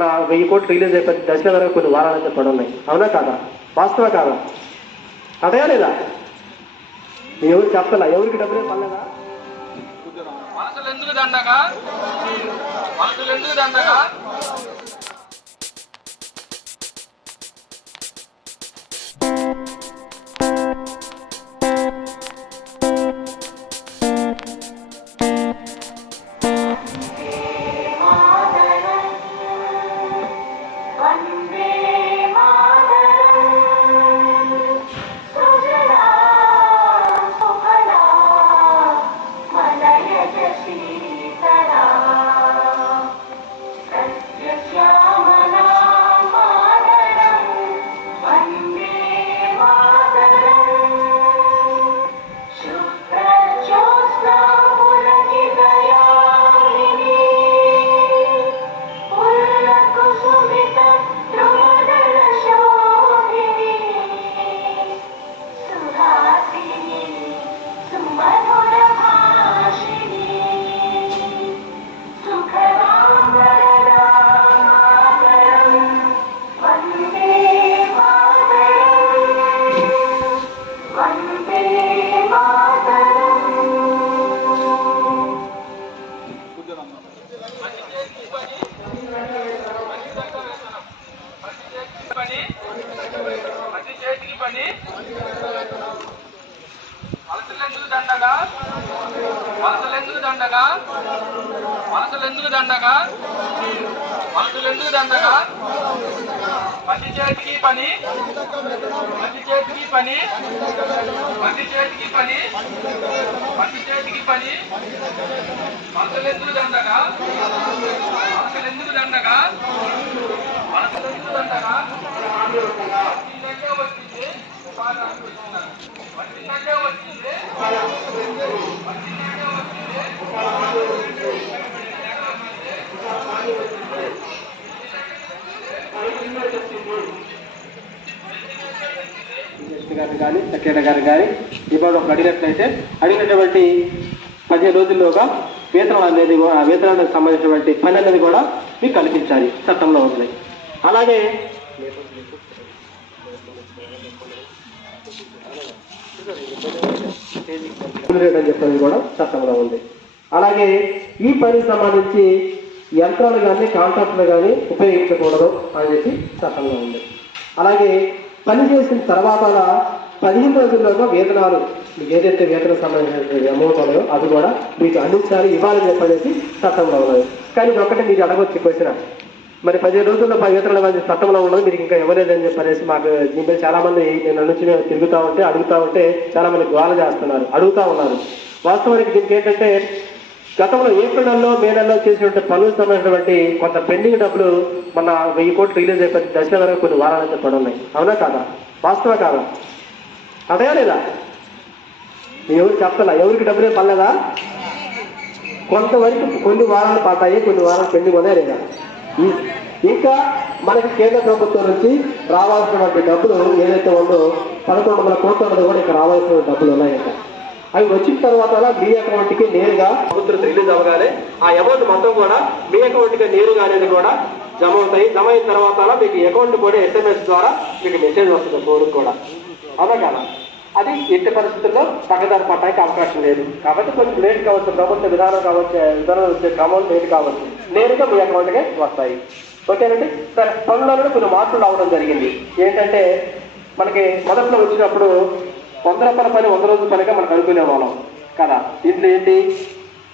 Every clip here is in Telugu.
నా వెయ్యి కోట్లు రిలీజ్ అయిపోయి దశల వరకు కొన్ని వారాలు చెప్పడం ఉన్నాయి అవునా కాదా? వాస్తవ కాదా? అదే లేదా? ఎవరు చెప్పలా? ఎవరికి డబ్బులే పడలేదా? మనసులు ఎందుకు దండగా? మనసులు ఎందుకు దండగా? Shri Sara. అని పని మనసులు ఎందుకు దండగా? మనసులు ఎందుకు దండగా? మనసులు ఎందుకు దండగా? మనసులు ఎందుకు దండగా? మంచి చేతికి పని. మంచి చేతికి పని. మంచి చేతికి పని. మంచి చేతికి పని. మనసులు ఎందుకు దండగా? మనసులు ఎందుకు దండగా మనసులు ఎందుకు దండగా వచ్చిందంటే వచ్చింది బాగా అనిపిస్తున్నారు వచ్చిందంటే వచ్చింది వచ్చిందంటే వచ్చింది కృష్ణ గారిని కానీ సత్యన గారిని కానీ ఇవాళ ఒక అడిగినట్లయితే అడిగినటువంటి పదిహేను రోజుల్లోగా వేతనం అనేది కూడా- వేతనానికి సంబంధించినటువంటి పని అనేది కూడా మీకు కల్పించాలి చట్టంలో ఉన్నాయి అలాగే అని చెప్పేది కూడా చట్టంలో ఉంది. అలాగే ఈ పనికి సంబంధించి యంత్రాలు కానీ కాంట్రాక్టులు కానీ ఉపయోగించకూడదు అని చెప్పి చట్టంలో ఉంది. అలాగే పని చేసిన తర్వాత పదిహేను రోజుల్లోగా వేతనాలు మీకు ఏదైతే వేతన సంబంధించిన అమౌంట్ ఉన్నాయో అది కూడా మీకు అందించాలి ఇవ్వాలని చెప్పనేసి చట్టంలో ఉన్నది. కానీ ఇది ఒకటి మీరు అడగొచ్చి క్వశ్చన్ మరి పదిహేను రోజుల్లో పది వేతనాలు మంది చట్టంలో ఉన్నది మీరు ఇంకా ఇవ్వలేదని చెప్పనేసి మాకు దీనిపై చాలా మంది నేను నుంచి మేము తిరుగుతా ఉంటే అడుగుతా ఉంటే చాలా మంది గోల చేస్తున్నారు అడుగుతా ఉన్నారు. వాస్తవానికి దీనికి ఏంటంటే గతంలో ఏప్రిల్ నెలలో మే నెలలో చేసినటువంటి పనులకు సంబంధించినటువంటి కొంత పెండింగ్ డబ్బులు మన వెయ్యి కోట్లు రిలీజ్ అయిపోయి దశ వరకు కొన్ని వారాలు చెప్పడం ఉన్నాయి అవునా కాదా? వాస్తవ కాదా? అదయా లేదా? ఎవరు చెప్పలా? ఎవరికి డబ్బులే పడలేదా? కొంతవరకు కొన్ని వారాలు పడ్డాయి కొన్ని వారాలు పెండింగ్ ఉన్నాయి లేదా? ఇంకా మనకి కేంద్ర ప్రభుత్వం నుంచి రావాల్సినటువంటి డబ్బులు ఏదైతే ఉందో పదకొండు వందల కోట్ల కూడా ఇక్కడ రావాల్సిన డబ్బులు ఉన్నాయంట అవి వచ్చిన తర్వాత మీ అకౌంట్కి నేరుగా ప్రభుత్వం రిలీజ్ అవ్వగానే ఆ అమౌంట్ మొత్తం కూడా మీ అకౌంట్కి నేరుగా అనేది కూడా జమ అవుతాయి. జమ అయిన తర్వాత మీకు అకౌంట్ కూడా ఎస్ఎంఎస్ ద్వారా మీకు మెసేజ్ వస్తుంది ఫోన్కి కూడా. అవునా కదా? అది ఎట్టి పరిస్థితుల్లో పక్కదారి పట్టడానికి అవకాశం లేదు. కాబట్టి కొంచెం లేట్ కావచ్చు ప్రభుత్వ విధానం కావచ్చు విధానం వచ్చే క్రమం లేట్ కావచ్చు నేరుగా మీ అకౌంట్కే వస్తాయి. ఓకేనండి? సరే పనులలో కొన్ని మార్పులు రావడం జరిగింది. ఏంటంటే మనకి మొదట్లో వచ్చినప్పుడు వంద రూపాయల పని వంద రోజుల పనిగా మనకు అనుకునే వాళ్ళం. కదా? దీంట్లో ఏంటి?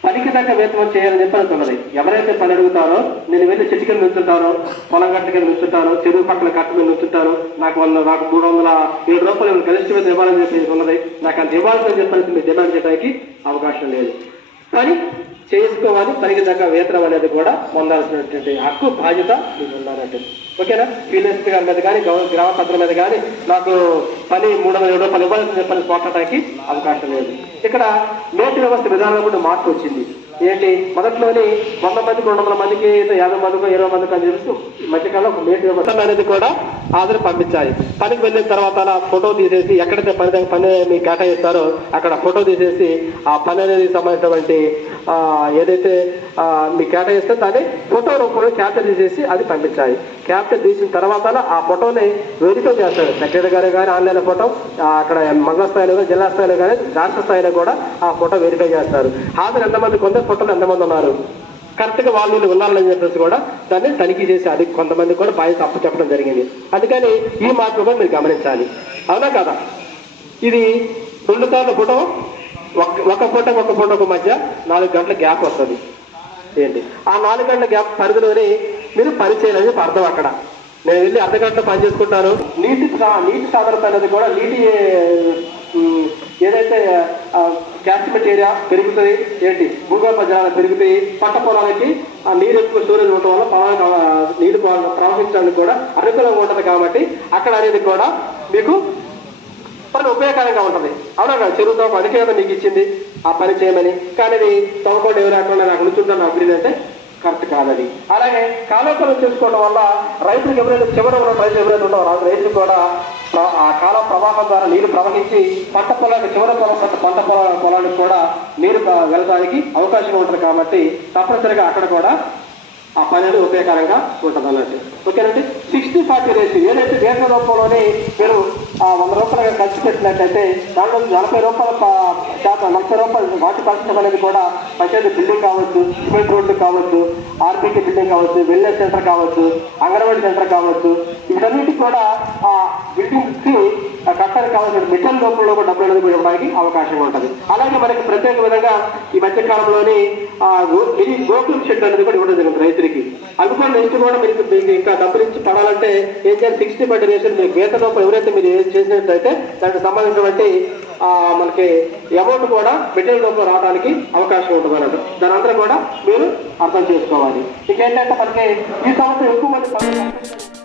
పనికి తగ్గ వేతనం చేయాలని చెప్పి అనుకున్నది. ఎవరైతే పని అడుగుతారో నేను వెళ్ళి చెట్టు కింద నుంచుంటాను పొలం గట్లకి నుంచుంటాను చెరువు పక్కన కట్ట మీద నుంచుంటాను నాకు వంద నాకు మూడు వందల ఏడు రూపాయలు గరిష్ట మీద ఇవ్వాలని చెప్పి ఉన్నది నాకు అంత ఇవ్వాల్సిన చెప్పాల్సి మీరు డిమాండ్ చేయడానికి అవకాశం లేదు. కానీ చేసుకోవాలి పనికి తగ్గ వేతనం అనేది కూడా పొందాల్సినటువంటి హక్కు బాధ్యత మీకు ఉండాలంటే. ఓకేనా? ఫీల్డ్ గారి మీద కానీ గ్రామ పత్రం మీద కానీ నాకు పని మూడు వందల ఏడు రూపాయలు ఇవ్వాల్సిన చెప్పని అవకాశం లేదు. ఇక్కడ నేటి వ్యవస్థ విధానంలో కూడా మార్పు వచ్చింది. ఏంటి? మొదట్లోని వంద మందికి రెండు వందల మందికి యాభై మందికి ఇరవై మందికి అని తెలుసు ఈ మధ్యకాలంలో ఒక మీటింగ్ మొత్తం అనేది కూడా హాజరు పంపించాలి పనికి వెళ్ళిన తర్వాత ఫోటో తీసేసి ఎక్కడైతే పని దగ్గర పని మీకు కేటాయిస్తారో అక్కడ ఫోటో తీసేసి ఆ పని అనేది సంబంధించినటువంటి ఏదైతే మీకు కేటాయిస్తే దాన్ని ఫోటో రూపంలో క్యాప్చర్ తీసేసి అది పంపించాలి క్యాప్చర్ తీసిన తర్వాత ఆ ఫోటోని వెరిఫై చేస్తారు. సెక్రటరీ గారు కానీ ఆన్లైన్ ఫోటో అక్కడ మండల స్థాయిలో జిల్లా స్థాయిలో కానీ రాష్ట్ర స్థాయిలో కూడా ఆ ఫోటో వెరిఫై చేస్తారు. హాజరు ఎంతమంది కొంత పుట్టలు ఎంతమంది ఉన్నారు? కరెక్ట్గా వాళ్ళు వీళ్ళు ఉన్నారని చెప్పేసి కూడా దాన్ని తనిఖీ చేసి అది కొంతమంది కూడా బాధ్యత అప్పు చెప్పడం జరిగింది. అందుకని ఈ మార్పు కూడా మీరు గమనించాలి. అవునా కదా? ఇది రెండు సార్లు పుటం ఒక ఒక ఒక పూటకు మధ్య నాలుగు గంటల గ్యాప్ వస్తుంది. ఏంటి? ఆ నాలుగు గంటల గ్యాప్ పరిధిలోని మీరు పని చేయాలని అర్థం అక్కడ. నేను వెళ్ళి అర్ధ గంటలో పని చేసుకుంటాను. నీటి సా- నీటి సాధనత అనేది కూడా నీటి ఏదైతే క్యాచ్మెంట్ ఏరియా పెరుగుతుంది. ఏంటి? భూగర్భ జలాలు పెరుగుతాయి. పంట పొలాలకి ఆ నీరు ఎక్కువ స్టోరేజ్ ఉండటం వల్ల పొలాలకు నీరు ప్రవహించడానికి కూడా అనుకూలంగా ఉంటుంది కాబట్టి అక్కడ అనేది కూడా మీకు పని ఉపయోగకరంగా ఉంటుంది. అవునా కదా? చెరువు తవ్వ మీకు ఇచ్చింది. ఆ పని చేయమని. కానీ అది తవ్వకుండా ఎవరు అక్కడ నాకు నుంచుంటాను నాకు అంటే కరెక్ట్ కాదని. అలాగే కాలోపలం చేసుకోవడం వల్ల రైతులకు ఎవరైనా చివరి ఉన్న రైతులు ఎవరైనా ఉంటారో రైతులు కూడా ఆ కాల ప్రవాహం ద్వారా నీరు ప్రవహించి పంట పొలానికి చివరి పొలం పంట పంట పొలానికి కూడా నీరు వెళ్ళడానికి అవకాశం ఉంటుంది కాబట్టి తప్పనిసరిగా అక్కడ కూడా ఆ పని అనేది ఉపయోగకరంగా ఉంటుంది అన్నట్టు. ఓకేనండి? సిక్స్టీ ఫార్టీ రేసి ఏదైతే దేశ రూపంలోనే మీరు ఆ వంద రూపాయలు ఖర్చు పెట్టినట్టయితే దాంట్లో నలభై రూపాయల శాతం నలభై రూపాయలు వాటి ఖర్చు అనేది కూడా పంచాయతీ బిల్డింగ్ కావచ్చు సిమెంట్ రోడ్లు కావచ్చు ఆర్బీకే బిల్డింగ్ కావచ్చు వెల్నెస్ సెంటర్ కావచ్చు అంగన్వాడీ సెంటర్ కావచ్చు వీటన్నిటికి కూడా ఆ కట్టడానికి కావాల్సిన మెటల్ లోపల కూడా డబ్బులు అనేది ఇవ్వడానికి అవకాశం ఉంటుంది. అలాగే మనకి ప్రత్యేక విధంగా ఈ మధ్య కాలంలోని ఆ గోకులం షెడ్ అనేది కూడా ఇవ్వడం జరుగుతుంది రైతులకి. అనుకున్న ఇంటి కూడా మీకు మీకు ఇంకా డబ్బులు ఇచ్చి పడాలంటే ఏం చేయాలి సిక్స్టీ పర్టీ రేషన్ మీకు వేతన లోపల ఎవరైతే మీరు ఏం చేసినట్లయితే దానికి సంబంధించినటువంటి మనకి అమౌంట్ కూడా మెటీరియల్ లోపల రావడానికి అవకాశం ఉంటుంది అన్నట్టు దాని అంతా కూడా మీరు అర్థం చేసుకోవాలి. ఇంకేంటంటే మనకి ఈ సంవత్సరం ఎక్కువ మంది